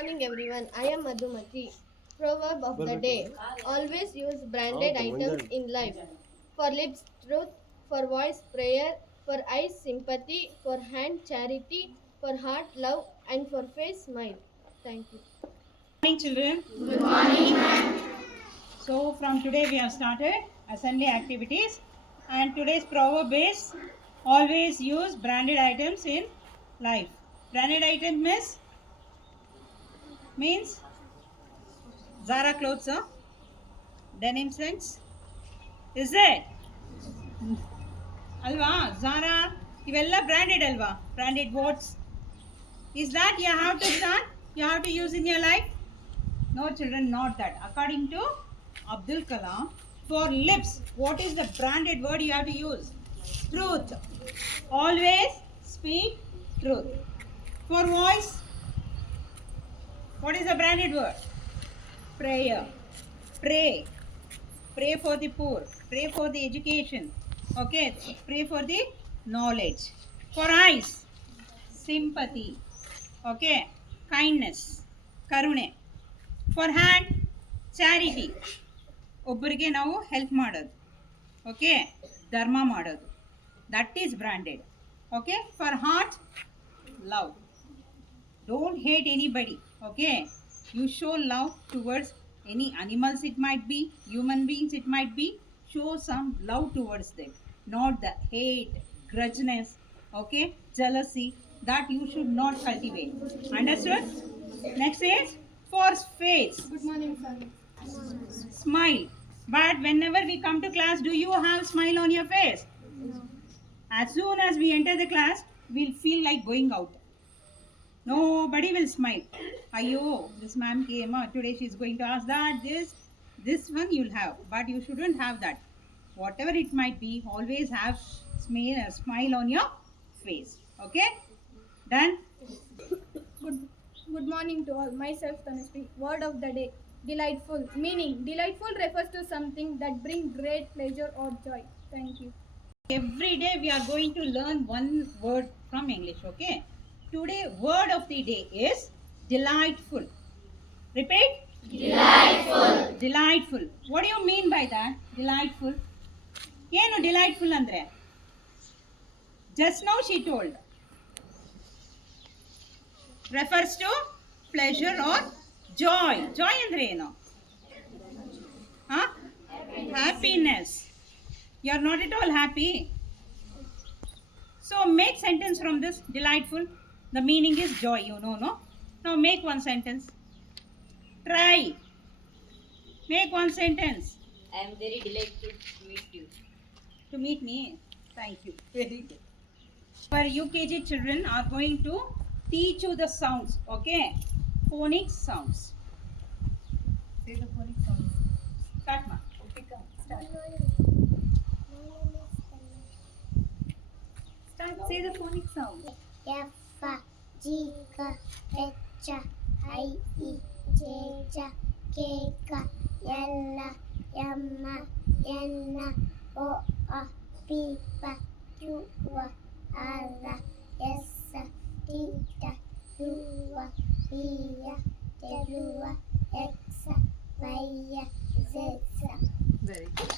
morning, everyone. I am Madhumati. Proverb of the day. Always use branded items in life. For lips, truth. For voice, prayer. For eyes, sympathy. For hand, charity. For heart, love. And for face, smile. Thank you. Morning, children. So from today we have started assembly activities, and today's proverb is always use branded items in life. Branded item means Zara clothes, denim sense. Is it? Alva, Zara, ಇವೆಲ್ಲ branded alva. Branded words. Is that you have to start? You have to use in your life? No, children, not that. According to Abdul Kalam, for lips, what is the branded word you have to use? Truth. Always speak truth. For voice, what is the branded word? Prayer. Pray. Pray for the poor. Pray for the education. Okay. Pray for the knowledge. For eyes, sympathy. Okay. Kindness. Karune. For hand, charity, ಒಬ್ಬರಿಗೆ ನಾವು help ಮಾಡೋದು. Okay, ಧರ್ಮ ಮಾಡೋದು. That is branded. Okay, for heart, love. Don't hate anybody. Okay, you show love towards any animals, it might be human beings, it might be. Show some love towards them, not the hate, grudginess, okay, jealousy, that you should not cultivate. Understood? Next is for face. Good morning, sir. Smile. But whenever we come to class, do you have smile on your face? No. As soon as we enter the class, we'll feel like going out. Nobody will smile. Ayo, this ma'am came out today, she's going to ask that, this one you'll have, but you shouldn't have that. Whatever it might be, always have smile on your face. Okay? Done? Good morning to all. Myself Tanushree. Word of the day. Delightful. Meaning, delightful refers to something that brings great pleasure or joy. Thank you. Every day we are going to learn one word from English. Okay? Today word of the day is delightful. Repeat? Delightful. Delightful. What do you mean by that? Delightful. ಏನು delightful ಅಂದರೆ? Just now she told. Refers to pleasure or joy. Joy ಅಂದ್ರೆ ಏನು? Happiness. You are not at all happy. So make sentence from this delightful. The meaning is joy, you know, no? Now make one sentence. Try. Make one sentence. I am very delighted to meet you. To meet me. Thank you. Very good. Our UKG children are going to teach you the sounds. Okay? Phonic sounds. Say the phonic sounds. Start, ma. Okay, come. Start. Start. Say the phonic sound. F, G, K, H, I, E, J, K, K, L, M, N, O, P, Q, R, S, T, U, V, W, X, Y, Z. Very good.